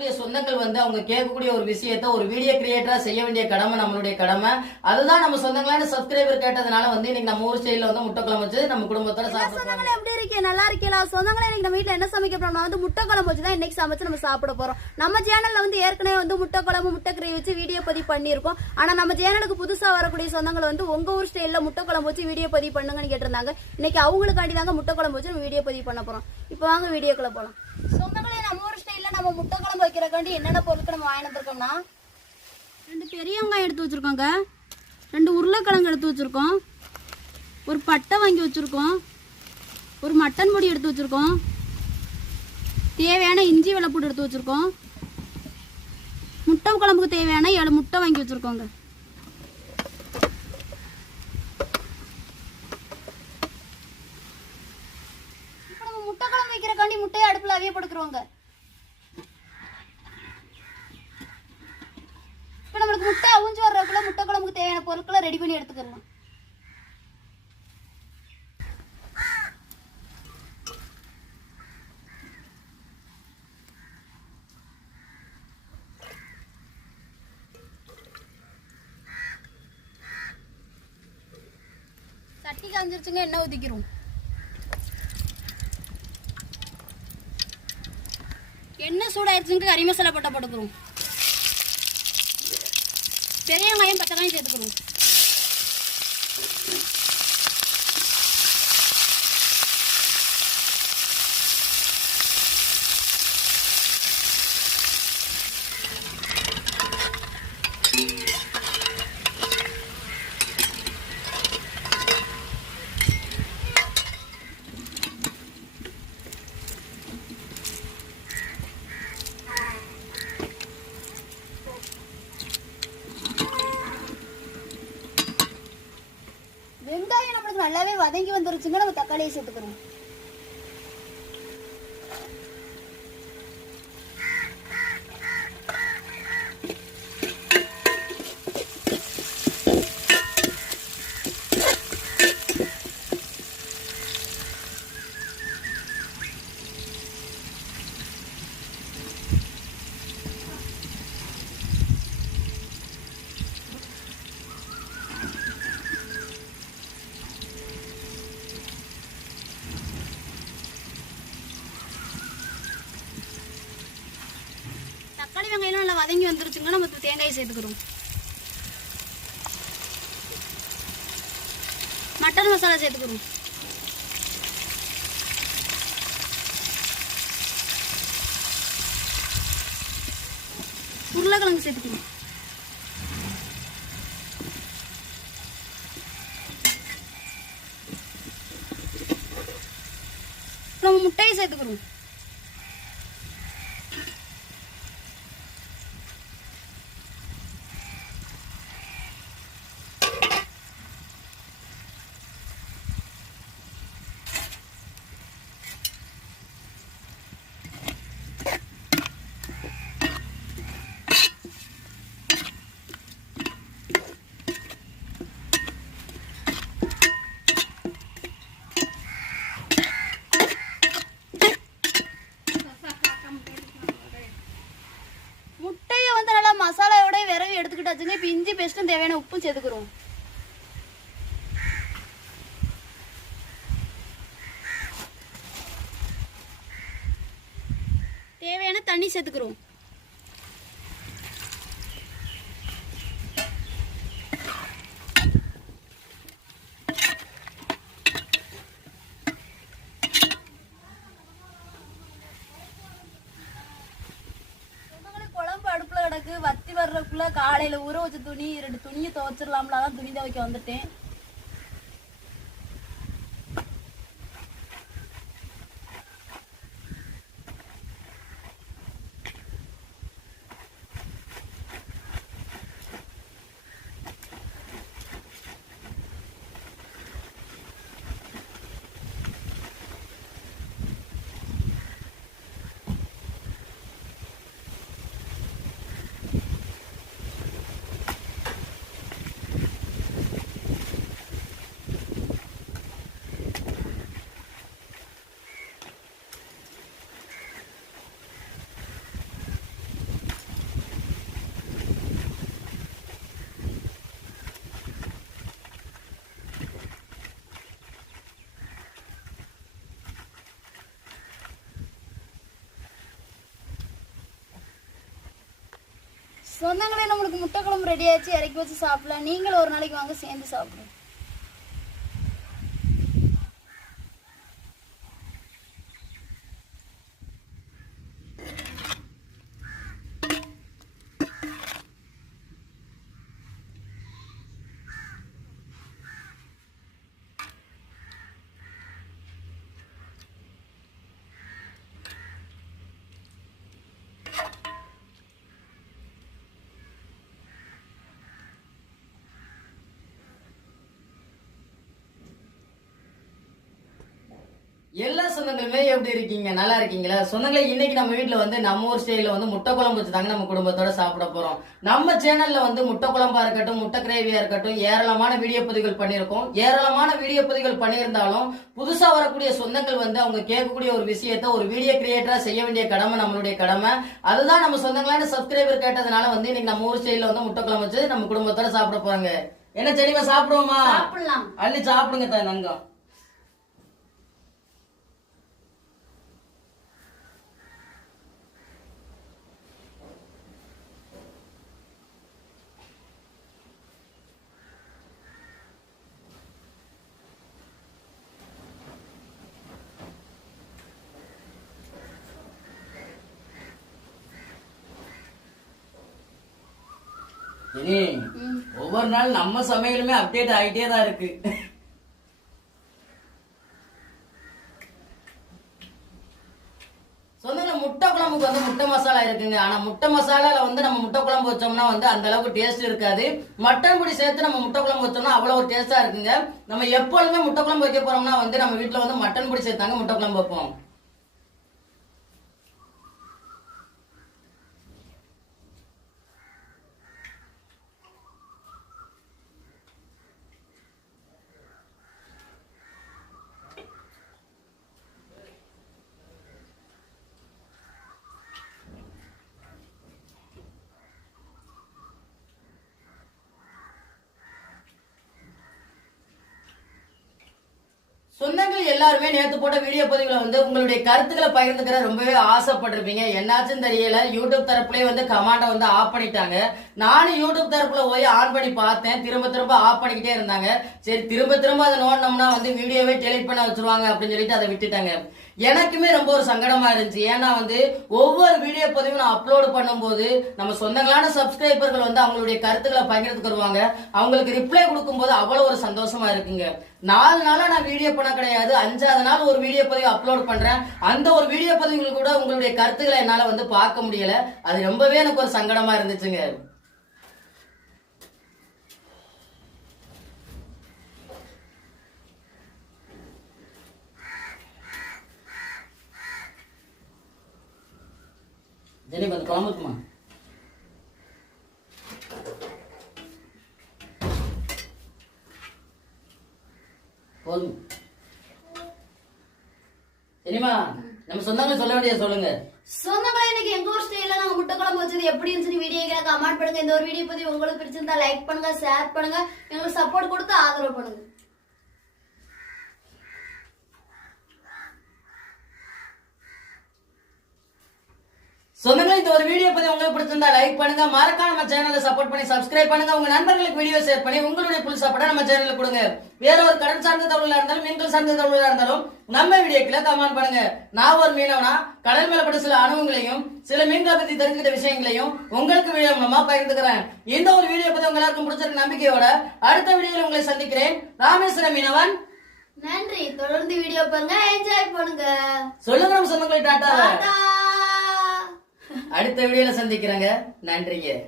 வரக்கூடிய சொந்தங்கள் வந்து அவங்க கேட்கக்கூடிய ஒரு விஷயத்த ஒரு வீடியோ கிரியேட்டரா செய்ய வேண்டிய கடமை நம்மளுடைய கடமை. அதுதான் நம்ம சொந்தங்களான சப்ஸ்கிரைபர் கேட்டதுனால வந்து இன்னைக்கு நம்ம ஊர் ஸ்டைல வந்து முட்டை குழம்பு வச்சு நம்ம குடும்பத்தோட சாப்பிடுறோம் சொந்தங்களே எப்படி இருக்கீங்க? நல்லா இருக்கீங்களா? சொந்தங்களே இன்னைக்கு நம்ம வீட்ல என்ன சமைக்க போறோம்னா வந்து முட்டை குழம்பு வச்சு தான் இன்னைக்கு சமைச்சு நம்ம சாப்பிட போறோம். நம்ம சேனல்ல வந்து ஏற்கனவே வந்து முட்டை குழம்பு முட்டை கறி வச்சு வீடியோ பதிவு பண்ணியிருக்கோம். ஆனா நம்ம சேனலுக்கு புதுசா வரக்கூடிய சொந்தங்கள் வந்து உங்க ஊர் ஸ்டைல்ல முட்டை குழம்பு வச்சு வீடியோ பதிவு பண்ணுங்கன்னு கேட்டிருந்தாங்க. இன்னைக்கு அவங்களுக்காண்டி தாங்க முட்டை குழம்பு வச்சு நம்ம வீடியோ பதிவு பண்ண போறோம். இப்போ வாங்க வீடியோக்குள்ள போலாம். சொந்தங்களே ஸ்டைல்ல நம்ம முட்டை குழம்பு வைக்கிறக்காண்டி என்னென்ன பொருட்கள் நம்ம வாங்கி வந்திருக்கோம்னா? ரெண்டு பெரிய வெங்காயம் எடுத்து வச்சிருக்கோங்க. ரெண்டு உருளைக்கிழங்கு எடுத்து வச்சிருக்கோம். ஒரு பட்டை வாங்கி வச்சிருக்கோம். ஒரு மட்டன் பொடி எடுத்து வச்சிருக்கோம். தேவையான இஞ்சி வெள்ளைப்பூடு எடுத்து வச்சிருக்கோம். முட்டை குழம்புக்கு தேவையான ஏழு முட்டை வாங்கி வச்சிருக்கோங்க. முட்டை குழம்பு வைக்கிறக்காண்டி முட்டையை அடுப்பில் அவிய படுக்கிறோங்க இப்போ நம்மளுக்கு முட்டை அவிஞ்சு வர்றதுக்குள்ள முட்டை குழம்புக்கு தேவையான பொருட்களை ரெடி பண்ணி எடுத்துக்கலாம் சட்டி காஞ்சிருச்சுங்க எண்ணெய் ஊற்றிக்கிறோம் எண்ணெய் சூடாயிருச்சுங்க கறி மசாலா போட்டால் போட்டுக்கிறோம். பெரிய வெங்காயம் பச்சை காயும் சேர்த்துக்கிறோம் வெங்காயம் நம்மளுக்கு நல்லாவே வதங்கி வந்துருச்சுங்க நம்ம தக்காளியை சேர்த்துக்கிறோம் தக்காளி வெங்காயம் நல்லா வதங்கி வந்துருச்சுங்க நம்ம தேங்காயை சேர்த்துக்கிறோம். மட்டன் மசாலா சேர்த்துக்கிறோம். உருளைக்கிழங்கு சேர்த்துக்கணும் நம்ம முட்டையை சேர்த்துக்கிறோம் முட்டையை வந்து நல்லா மசாலாவோட விரவி எடுத்துக்கிட்டாச்சுங்க. இப்போ இஞ்சி பேஸ்ட்டும் தேவையான உப்பும் சேர்த்துக்கிறோம். தேவையான தண்ணி சேர்த்துக்கிறோம். காலையில ஊற வச்ச துணி ரெண்டு துணியை துவைச்சிடலாம்ல அதான் துணி துவைக்க வந்துட்டேன். சொந்தங்களே நம்மளுக்கு முட்டை குழம்பு ரெடி ஆச்சு இறக்கி வச்சு சாப்பிடலாம். நீங்களும் ஒரு நாளைக்கு வாங்க சேர்ந்து சாப்பிடுங்க. எல்லா சொந்தங்களுமே எப்படி இருக்கீங்க? நல்லா இருக்கீங்களா? சொந்தங்களே இன்னைக்கு நம்ம வீட்ல வந்து நம்ம ஊர் ஸ்டைல வந்து முட்டை குழம்பு வச்சு தாங்க நம்ம குடும்பத்தோட சாப்பிட போறோம். நம்ம சேனல்ல வந்து முட்டை குழம்பா இருக்கட்டும் முட்டை கிரேவியா இருக்கட்டும் ஏராளமான வீடியோ பதிவுகள் பண்ணியிருக்கோம். ஏராளமான வீடியோ பதிவுகள் பண்ணியிருந்தாலும் புதுசா வரக்கூடிய சொந்தங்கள் வந்து அவங்க கேட்கக்கூடிய ஒரு விஷயத்த ஒரு வீடியோ கிரியேட்டரா செய்ய வேண்டிய கடமை நம்மளுடைய கடமை. அதுதான் நம்ம சொந்தங்களான சப்ஸ்கிரைபர் கேட்டதுனால வந்து இன்னைக்கு நம்ம ஊர் ஸ்டைல வந்து முட்டை குழம்பு வச்சு நம்ம குடும்பத்தோட சாப்பிட போறாங்க. என்ன சரிமா சாப்பிடுவோமா? அள்ளி சாப்பிடுங்க தாய் ஒவ்வொரு நாள் நம்ம சமையலுமே அப்டேட் ஆகிட்டே தான் இருக்கு. சொந்தங்கள முட்டை குழம்புக்கு வந்து முட்டை மசாலா இருக்குங்க. ஆனா முட்டை மசாலால வந்து நம்ம முட்டை குழம்பு வச்சோம்னா வந்து அந்த அளவுக்கு டேஸ்ட் இருக்காது. மட்டன் பொடி சேர்த்து நம்ம முட்டை குழம்பு வச்சோம்னா அவ்வளவு ஒரு டேஸ்டா இருக்குங்க. நம்ம எப்பொழுதுமே முட்டை குழம்பு வைக்க போறோம்னா வந்து நம்ம வீட்டுல வந்து மட்டன் பொடி சேர்த்தாங்க முட்டை குழம்பு வைப்போம். சொந்தங்கள் எல்லாருமே நேத்து போட்ட வீடியோ பதிவுல வந்து உங்களுடைய கருத்துக்களை பகிர்ந்துக்கிற ரொம்பவே ஆசைப்பட்டிருப்பீங்க. என்னாச்சுன்னு தெரியல. யூடியூப் தரப்புலயே வந்து கமாண்டை வந்து ஆஃப் பண்ணிட்டாங்க. நானும் யூடியூப் தரப்புல போய் ஆன் பண்ணி பார்த்தேன். திரும்ப திரும்ப ஆஃப் பண்ணிக்கிட்டே இருந்தாங்க. சரி திரும்ப திரும்ப அதை நோண்டினோம்னா வந்து வீடியோவே டெலிட் பண்ண வச்சிருவாங்க அப்படின்னு சொல்லிட்டு அதை விட்டுட்டாங்க. எனக்குமே ரொம்ப ஒரு சங்கடமா இருந்துச்சு. ஏன்னா வந்து ஒவ்வொரு வீடியோ பதிவும் நான் அப்லோடு பண்ணும்போது நம்ம சொந்தங்களான சப்ஸ்கிரைபர்கள் வந்து அவங்களுடைய கருத்துக்களை பகிர்ந்துக்கு வருவாங்க. அவங்களுக்கு ரிப்ளை கொடுக்கும்போது அவ்வளவு ஒரு சந்தோஷமா இருக்குங்க. நாலு நாளா நான் வீடியோ பண்ண கிடையாது. அஞ்சாவது நாள் ஒரு வீடியோ பதிவு அப்லோட் பண்றேன். அந்த ஒரு வீடியோ பதிவுகள் கூட உங்களுடைய கருத்துக்களை என்னால வந்து பார்க்க முடியல. அது ரொம்பவே எனக்கு ஒரு சங்கடமா இருந்துச்சுங்க. ஜெனிப் அந்த குழம்புக்குமா போதும். சரிம்மா நம்ம சொந்தங்களை சொல்ல வேண்டியதை சொல்லுங்க. சொந்தங்களே இன்னைக்கு எங்க ஊர் ஸ்டைல நாங்க முட்டை குழம்பு வச்சது எப்படி இருந்துச்சு வீடியோ கமெண்ட் பண்ணுங்க. இந்த ஒரு வீடியோ பத்தி உங்களுக்கு பிடிச்சிருந்தா லைக் பண்ணுங்க ஷேர் பண்ணுங்க. எங்களுக்கு சப்போர்ட் கொடுத்து ஆதரவு பண்ணுங்க. சொந்தங்களே இந்த ஒரு வீடியோ பத்தி உங்களுக்கு பிடிச்சிருந்தா லைக் பண்ணுங்க. மறக்காம நம்ம சேனலை சப்போர்ட் பண்ணி சப்ஸ்கிரைப் பண்ணுங்க. உங்க நண்பர்களுக்கு வீடியோ ஷேர் பண்ணி உங்களுடைய புல் சப்போர்ட்டை நம்ம சேனல்ல கொடுங்க. வேற ஒரு கடன் சார்ந்த தகவலா இருந்தாலும் மீன்கள் சார்ந்த தகவலா இருந்தாலும் நம்ம வீடியோக்குள்ள கமெண்ட் பண்ணுங்க. நான் ஒரு மீனவனா கடல் மேல பட்ட சில அனுபவங்களையும் சில மீன்களை பத்தி தெரிஞ்சுக்கிட்ட விஷயங்களையும் உங்களுக்கு வீடியோ மூலமா பகிர்ந்துக்கிறேன். இந்த ஒரு வீடியோ பத்தி உங்க எல்லாருக்கும் பிடிச்சிருக்க நம்பிக்கையோட அடுத்த வீடியோல உங்களை சந்திக்கிறேன். ராமேஸ்வரம் மீனவன். நன்றி. தொடர்ந்து வீடியோ பாருங்க. என்ஜாய் பண்ணுங்க. சொல்லுங்க நம்ம சொந்தங்களை டாட்டா டாடா. அடுத்த வீடியோல சந்திக்கிறேங்க. நன்றிங்க.